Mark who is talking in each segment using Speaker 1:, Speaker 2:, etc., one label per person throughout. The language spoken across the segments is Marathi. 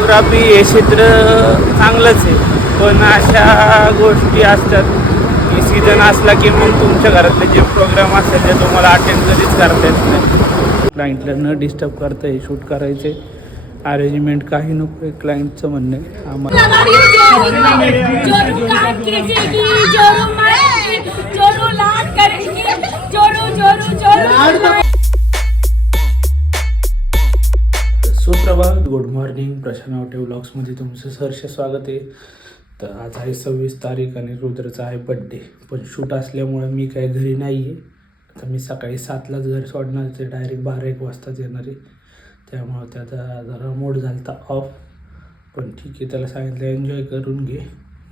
Speaker 1: फोटोग्राफी हे क्षेत्र चांगलंच आहे. पण अशा गोष्टी असतात की सीझन असला की मग तुमच्या घरातले जे प्रोग्राम असतात ते तुम्हाला अटेंड कधीच करता येत नाही. क्लायंटला न डिस्टर्ब करता हे शूट करायचे. अरेंजमेंट काही नको आहे क्लायंटचं म्हणणं आहे. आम्हाला आवटे तुमचं सहर्ष स्वागत आहे. तर आज आहे सव्वीस तारीख आणि रुद्रचा आहे बड्डे पण शूट असल्यामुळे मी काही घरी नाही आहे आता मी सकाळी सातलाच घर सोडणार ते डायरेक्ट बारा एक वाजताच येणार आहे. त्यामुळं त्याचा जरा मोड झाला ऑफ पण ठीक आहे त्याला सांगितलं एन्जॉय करून घे.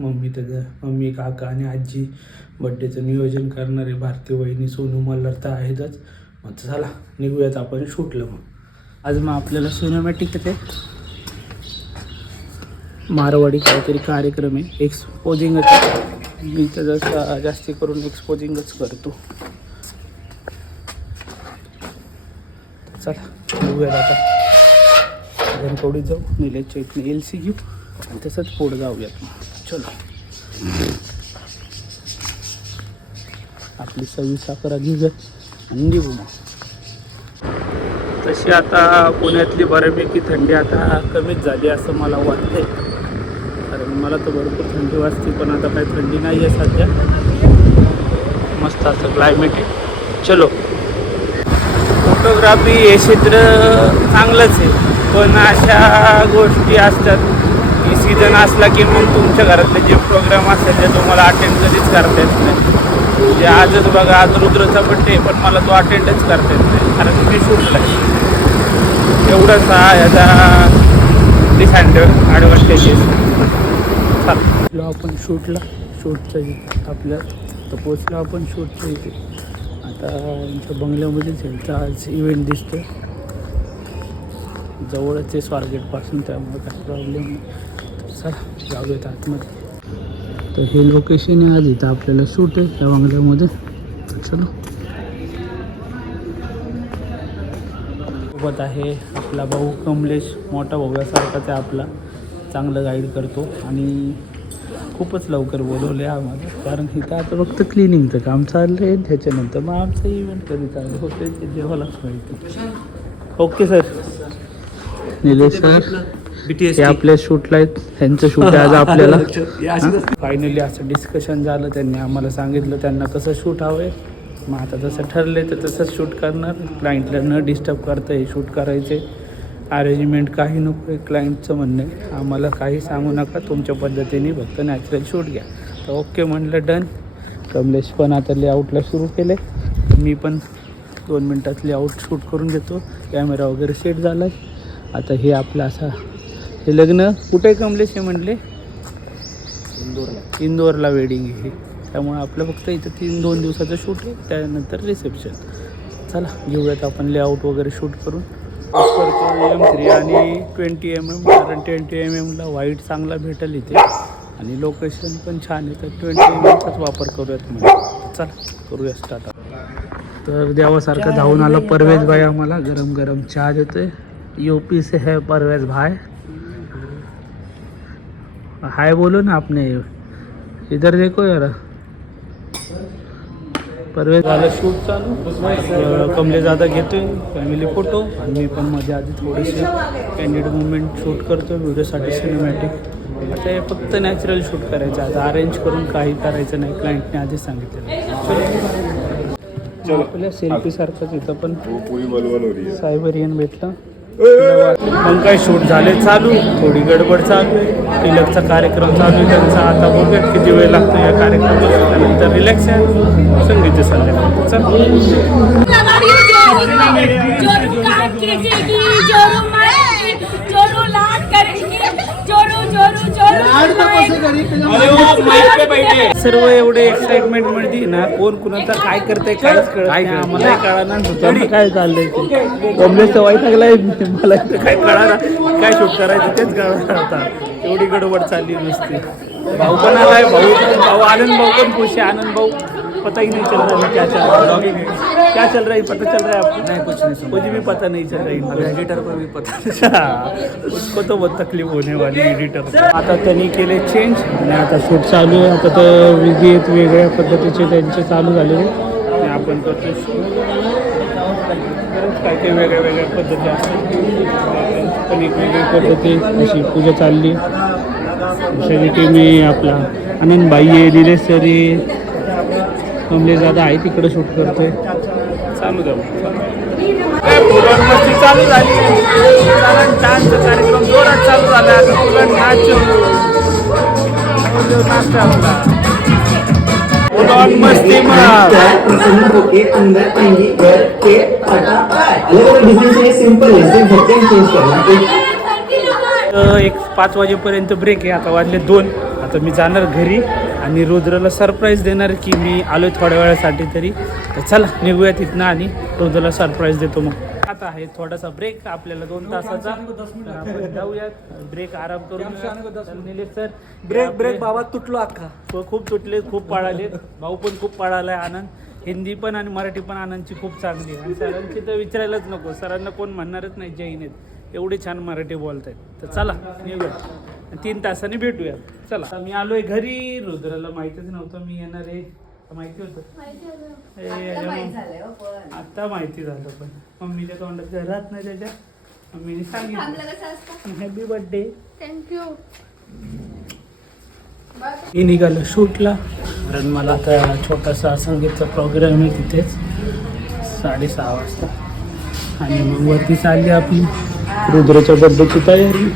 Speaker 1: मम्मी त्याचं मम्मी काका आणि आजी बड्डेचं नियोजन करणारे भारतीय वहिनी सोनू मल्लर तर आहेतच. मग चला निघूयात आपण शूटलं मग. आज मग आपल्याला सिनेमॅटिक ते मारवाडी काहीतरी कार्यक्रम आहे. एक्सपोजिंगच मी तर जास्त जास्ती करून एक्सपोजिंगच करतो. चला बघूया आता. धनकवडीत जाऊ निलेशच्या इथून एल सी घेऊ आणि तसंच पुढं जाऊयात. मग चलो. आपली सव्वीस अकरा घेऊयात आणि निघू मग तशी आता पुण्यातली बऱ्यापैकी थंडी आता कमीच झाली असं मला वाटते मला तर भरपूर थंडी वाजते पण आता काही थंडी नाही आहे सध्या. मस्त असं क्लायमेट आहे. चलो. फोटोग्राफी हे क्षेत्र चांगलंच आहे पण अशा गोष्टी असतात की सीझन असला की मग तुमच्या घरातले जे प्रोग्राम असतात ते तुम्हाला अटेंड कधीच करता येत नाही. म्हणजे आजच बघा आज रुद्रचा बड्डे पण मला तो अटेंडच करता येत नाही कारण मी सुटला आहे. एवढंच हा याचा डिसॲडव्हान्टेजेस पोचलो आपण शूटला शूटच्या इथे आपल्या तर पोचलो आपण शूटच्या इथे. आता यांच्या बंगल्यामध्येच यांचा आज इव्हेंट दिसतो जवळच आहे स्वारगेटपासून त्यामुळे काही प्रॉब्लेम नाही. सर चला जाऊयात आतमध्ये. तर हे लोकेशन आहे आज. इथं आपल्याला शूट आहे त्या बंगल्यामध्ये. चलो. सोबत आहे आपला भाऊ कमलेश. मोठा भाऊयासारखाच आहे आपला. चांगलं गाईड करतो. आणि खूपच लवकर बोलवले आम्हाला. कारण इथं आता फक्त क्लिनिंगचं काम चाललं आहे त्याच्यानंतर मग आमचं इव्हेंट कधी चालू होते ते जेव्हालाच माहिती. ओके सर निलेश सर हे आपल्या शूटला आहेत. त्यांचं शूट आहे आज आपल्याला. फायनली असं डिस्कशन झालं. त्यांनी आम्हाला सांगितलं त्यांना कसं शूट हवं आहे मग आता तसं ठरलं तर तसंच शूट करणार. क्लायंटला न डिस्टर्ब करता हे शूट करायचे अरेंजमेंट काही नको आहे. क्लायंटचं म्हणणं आहे. आम्हाला काही सांगू नका. तुमच्या पद्धतीने फक्त नॅचरल शूट घ्या. तर ओके म्हणलं डन कमलेश पण आता लेआउटला सुरू केले मी पण दोन मिनटात लेआउट शूट करून घेतो. कॅमेरा वगैरे सेट झाला आहे आता हे आपलं असा हे लग्न कुठे कमलेश हे म्हणले इंदोरला. इंदोरला वेडिंग आहे त्यामुळे आपलं फक्त इथं तीन दोन दिवसाचं शूट आहे. त्यानंतर रिसेप्शन चला घेऊयात आपण लेआउट वगैरे शूट करून. करतो एम थ्री आणि ट्वेंटी एम एम कारण ट्वेंटी एम एमला वाईट चांगला भेटेल इथे. आणि लोकेशन पण छान आहे तर ट्वेंटी एम एमचाच वापर करूयात म्हणजे चला करूया स्टार्ट तर देवासारखं धावून आलं परवेज भाई आम्हाला. गरम गरम चहा देतोय. यूपी से है परवेज भाई. हाय बोलो ना आपने. इधर देखो यार परवेज झालं शूट चालू. कमले दादा घेतोय फॅमिली फोटो आणि मी पण मध्ये आधी थोडेसे कॅन्डिड मुवमेंट शूट करतो व्हिडिओसाठी सिनेमॅटिक आता हे फक्त नॅचरल शूट करायचं आता अरेंज करून काही करायचं नाही. क्लायंटने आधीच सांगितलेलं चलो. आपल्या सेल्फी सारखंच इथं पण
Speaker 2: है
Speaker 1: सायबरियन भेटलं. मग काय शूट झाले चालू थोडी गडबड चालू आहे. कार्यक्रम चालू आहे त्यांचा. आता बघूया किती वेळ लागतो या कार्यक्रमाला. त्यानंतर रिलॅक्स आहे. संगीत संध्याकाळी चल. सर्व एवढे एक्साइटमेंटमध्ये ना कोण कुणाचा काय करतंय काहीच कळत नाही. आम्हाला कळणार नव्हतं काय चाललंय? ते कमलेशचं वाईट लागलाय मला काय कळणार काय शूट करायचं तेच कळणार आता. एवढी गडबड चालली नुसती. भाऊ पण आलाय भाऊ भाऊ आनंद भाऊ पण खुश आहे आनंद भाऊ. पता ही नहीं चल रहा है क्या चल रहा है। क्या चल रहा है? पता चल रहा है आपको?
Speaker 2: नहीं कुछ नहीं समझ
Speaker 1: मुझे भी पता नहीं चल रहा है।
Speaker 2: एडिटर को भी पता
Speaker 1: उसको तो बहुत तकलीफ होने वाली एडिटर आता त्यांनी केले चेंज आणि आता शूट चालू आहे. आता तर विधित वेगळ्या पद्धतीचे त्यांचे चालू झालेले. आणि आपण करतो काय काही वेगळ्या वेगळ्या पद्धती असतात. पण एक वेगळी पद्धती अशी पूजा चालली सगळी टीम आहे आपला. आनंदबाई आहे निलेश सर कमलेश दादा आहे तिकडं शूट करतोय. चालू द्या पुरण मस्ती चालू झाली. कारण डान्सचा कार्यक्रम जोरात चालू झाला. पुरण नाच. पुरण मस्ती
Speaker 3: है सिंपल है एक
Speaker 1: पाच वाजेपर्यंत ब्रेक आहे. आता वाजले दोन. आता मी जाणार घरी. आणि रुद्रला सरप्राईज देणार की मी आलोय थोड्या वेळासाठी तरी. तर चला निघूया तिथनं आणि रुद्रला सरप्राईज देतो मग. आता आहे थोडासा ब्रेक आपल्याला दोन तासाचा. आपण जाऊयात. ब्रेक आराम करून निलेश सर.
Speaker 2: ब्रेक ब्रेक बाबा तुटलो अख्खा.
Speaker 1: तो खूप तुटले खूप पळाले. भाऊ पण खूप पळालाय आनंद. हिंदी पण आणि मराठी पण आनंदची खूप चांगली आहे. आणि सरांची तर विचारायलाच नको. सरांना कोण म्हणणारच नाही जैन आहेत एवढे छान मराठी बोलत आहेत तर चला निघूया. तीन तासांनी भेटूया. चला. आता मी आलोय घरी. रुद्राला माहितीच नव्हतं मी येणार आहे. माहिती होतं? ए, आता माहिती झालं पण. मम्मीच्या तोंडात राहत नाही त्याच्या. मम्मीने सांगितलं. हॅपी बर्थडे
Speaker 4: थँक्यू
Speaker 1: मी निघालो शूटला. कारण मला आता छोटासा संगीतचा प्रोग्राम आहे तिथेच. साडेसहा वाजता. आणि मग वरती चालली आपली. रुद्राच्या बड्डेची तयारी.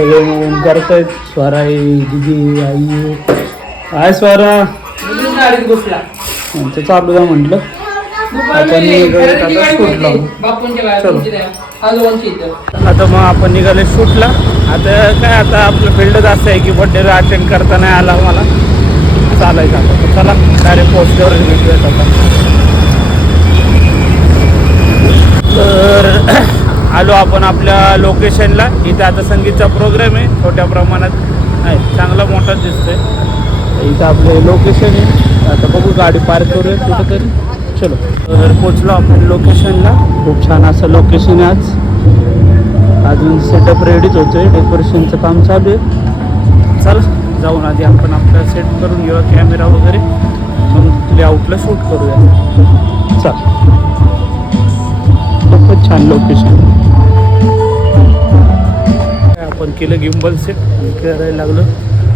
Speaker 1: सगळे मिळून करतायत स्वरा आहे दिदी आई आहे. स्वरा। ते चालू द्या म्हटलं आता शूटला चलो। आता मग आपण निघाले शूटला. आता काय आता आपलं फील्डच असं आहे की बड्डेला अटेंड करता नाही आला मला चालायचं आता. चला डायरेक्ट पोस्टवर भेटूयात आता. तर आलो आपण आपल्या लोकेशनला इथं आता संगीतचा प्रोग्राम आहे. छोट्या प्रमाणात. नाही चांगला मोठा दिसतोय. इथं आपलं लोकेशन आहे. आता बघू गाडी पार्क करूया कुठंतरी. चलो. तर पोचलो आपण लोकेशनला खूप छान असं लोकेशन आहे आज. अजून सेटअप रेडीच होतोय. डेकोरेशनचं काम चालू आहे. चल जाऊन आधी आपण आपलं सेट करून घेऊया कॅमेरा वगैरे. मग लेआउटला शूट करूया. चल. खूपच छान लोकेशन आपण केलं गिंबल सेट आणि करायला लागलो.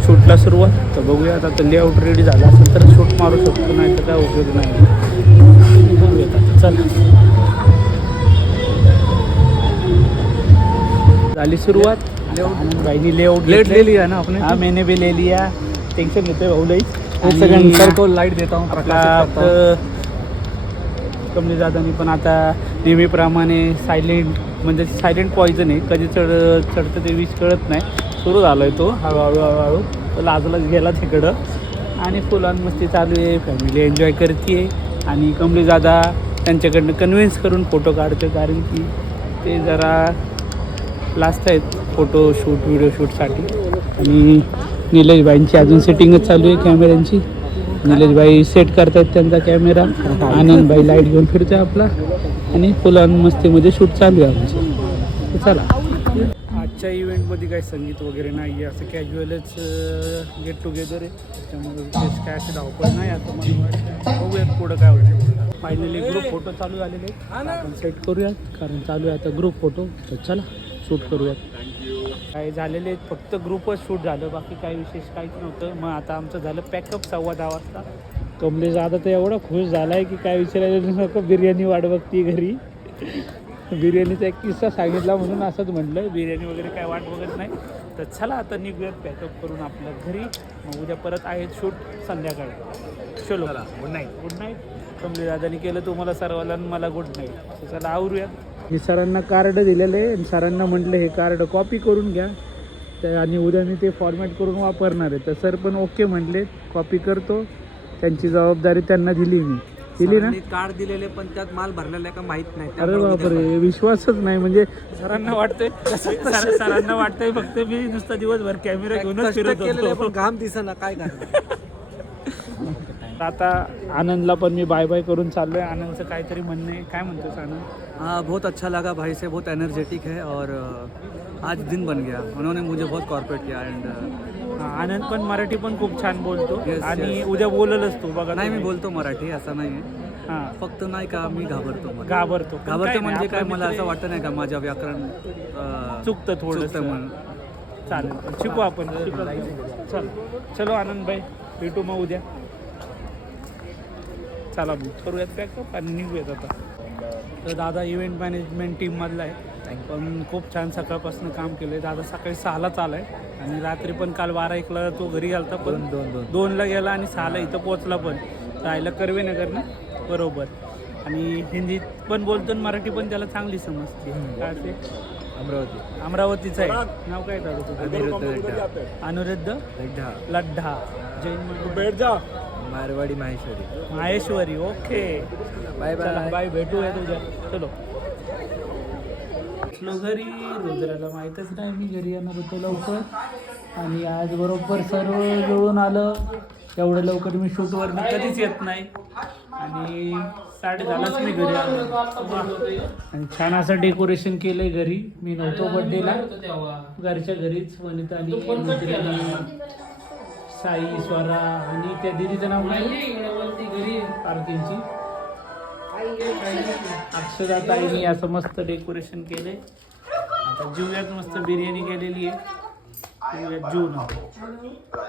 Speaker 1: शूटला सुरुवात. तर बघूया आता लेआउट रेडी झाला असेल तर शूट मारू शकतो नाही तर काय उपयोग नाही. बघूयात आता. चल. झाली सुरुवात. भाईनी लेआउट
Speaker 2: लेट ले लिया ना आपने?
Speaker 1: हाँ मैंने भी ले लिया. टेंशन घेतोय भाऊ लई.
Speaker 2: एक सेकंड सर को लाइट देता हूँ करता हूँ.
Speaker 1: कमली दादानी पण आता नेहमीप्रमाणे सायलेंट म्हणजे सायलेंट पॉईझन आहे. कधी चढ चढतं ते विष कळत नाही. सुरू झालो आहे तो हळूहळू हळूहळू. तो लाजलाच गेला तिकडं. आणि फुलान मस्ती चालू आहे. फॅमिली एन्जॉय करते आणि कमली दादा त्यांच्याकडनं कन्व्हिन्स करून फोटो काढतो कारण की ते जरा लास्ट आहेत फोटो शूट व्हिडिओ शूटसाठी आणि निलेशबाईंची अजून सेटिंगच चालू आहे कॅमेऱ्यांची निलेशबाई सेट करतायत त्यांचा कॅमेरा आनंदबाई लाइट घेऊन फिरतोय आपला. आणि फुलां मस्तीमध्ये शूट चालू आहे आमचं. चला. आजच्या इव्हेंटमध्ये काही संगीत वगैरे नाही आहे असं कॅज्युअलच गेट टुगेदर आहे. त्याच्यामुळे विशेष काय असं धावपळ नाही आता मला वाटतं. बघूयात पुढं काय होतं. फायनली ग्रुप फोटो चालू झालेले आपण सेट करूयात कारण चालू आहे आता ग्रुप फोटो तर चला शूट करूयात. काय झालेले आहेत फक्त ग्रुपच शूट झालं. बाकी काही विशेष काहीच नव्हतं. मग आता आमचं झालं पॅकअप सव्वा दहा वाजता. कमलेश आता तर एवढा खुश झाला आहे की काय विचारायला नको बिर्याणी वाट बघती घरी. बिर्याणीचा एक किस्सा सांगितला म्हणून असंच म्हटलं बिर्याणी वगैरे काय वाट बघत नाही. तर चला आता निघूयात पॅकअप करून आपल्या घरी. मग उद्या परत आहेत शूट संध्याकाळी. चलो. गुड नाईट गुड नाईट कमले दादानी केलं तुम्हाला सर्वांना आणि मला गुड नाईट तर चला आवरूयात हे सरांना कार्ड दिलेलं आहे आणि सरांना म्हटलं हे कार्ड कॉपी करून घ्या. तर आणि उद्या मी ते फॉर्मॅट करून वापरणार आहे. तर सर पण ओके म्हटले कॉपी करतो. त्यांची जबाबदारी त्यांना दिली मी. दिली ना?
Speaker 2: कार्ड दिलेले पण त्यात माल भरलेला आहे का माहीत नाही.
Speaker 1: अरे बापरे विश्वासच नाही म्हणजे सरांना वाटतंय सर- सरांना वाटतंय फक्त मी नुसता दिवसभर कॅमेरा घेऊनच
Speaker 2: कष्ट
Speaker 1: फिरत
Speaker 2: पण घाम दिसेना काय
Speaker 1: आता आनंदला पण मी बाय बाय करून चाललोय. आनंदचं काहीतरी म्हणणं आहे. काय म्हणतोस आनंद?
Speaker 2: हाँ बहुत अच्छा लगा भाई से बहुत एनर्जेटिक है और आज दिन बन गया. उन्होंने मुझे बहुत कॉर्पोरेट किया एंड
Speaker 1: आनंद पण मराठी पण खूप छान बोलतो.
Speaker 2: Yes,
Speaker 1: आणि
Speaker 2: yes.
Speaker 1: उद्या बोललच तू बघा
Speaker 2: नाही मी
Speaker 1: तुम्ही.
Speaker 2: बोलतो मराठी असं नाही. आहे
Speaker 1: हा.
Speaker 2: फक्त नाही का मी घाबरतो मला.
Speaker 1: घाबरतो. पण
Speaker 2: घाबरतो म्हणजे काय
Speaker 1: आपला
Speaker 2: मला
Speaker 1: मित्र
Speaker 2: असं वाटतं नाही का माझ्या व्याकरण अ,
Speaker 1: चुकतं थोडंसं.
Speaker 2: चुकतं म्हणून.
Speaker 1: चालेल शिकू आपण शिकू चल चलो आनंद भाई भेटू मग उद्या. चला मग करूयात पॅकअप आणि निघूयात आता. तर दादा इव्हेंट मॅनेजमेंट टीममधला आहे. पण खूप छान सकाळपासून काम केलं आहे दादा सकाळी सहालाच आला आहे आणि रात्री पण काल बारा एकला तो घरी गेलता पण
Speaker 2: दोन- दोन- दोन.
Speaker 1: दोनला गेला आणि सहाला इथं पोचला पण. राहायला कर्वे नगर ना? बरोबर. आणि हिंदीत पण बोलतो आणि मराठी पण त्याला चांगली समजते. काय ते
Speaker 2: अमरावती.
Speaker 1: अमरावतीचं आहे. नाव काय दादा तुझं?
Speaker 2: Aniruddha.
Speaker 1: Anuruddha
Speaker 2: रेड्डा
Speaker 1: Laddha Jain
Speaker 2: Marwari Maheshwari.
Speaker 1: Maheshwari okay.
Speaker 2: Bye bye.
Speaker 1: Bye भेटूया तुझ्या. चलो. पोचलो घरी रुद्राला माहीतच नाही मी घरी येणार होतो लवकर. आणि आज बरोबर सर्व जुळून आलं. एवढं लवकर मी शूटवर कधीच येत नाही. आणि साडे झालाच मी घरी आलो. आणि छान असं डेकोरेशन केलंय घरी. मी नव्हतो बड्डेला घरच्या घरीच वनिता आणि साई स्वरा आणि त्या दिदीचं नाव नाही घरी पार्किंगची अक्षराताईने असं मस्त डेकोरेशन केलंय. आता जिव्यात मस्त बिर्याणी केलेली आहे. जिव्यात जीव